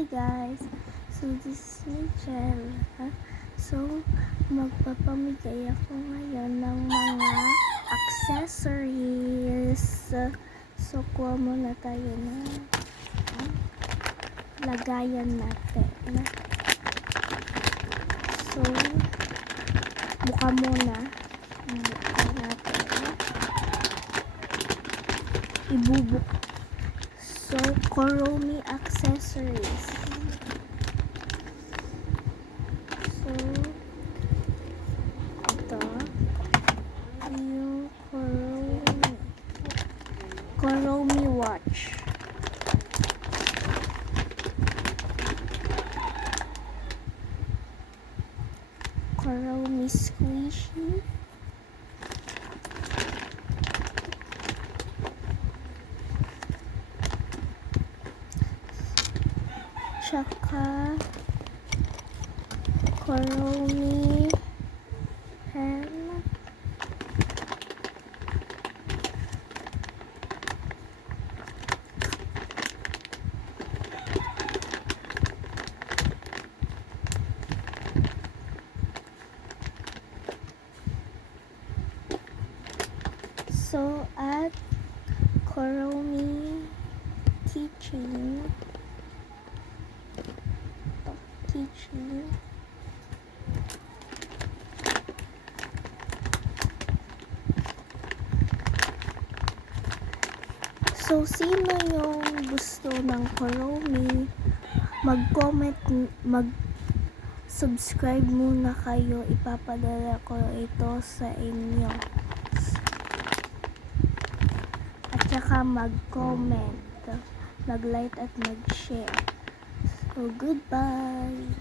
Hi guys, so this is Michelle. So magpapamigay ako ngayon ng mga accessories. So kuha muna tayo na lagayan natin. So buka muna. Buka natin. Ibubuk. So Kuromi accessories. So ito yung Kuromi watch. Kuromi squishy. Tsaka Kuromi pen. So at Kuromi keychain. So sino yung gusto ng Kuromi, mag-comment, mag-subscribe muna kayo, ipapadala ko ito sa inyo. At saka mag-comment, mag-like at mag-share. So goodbye.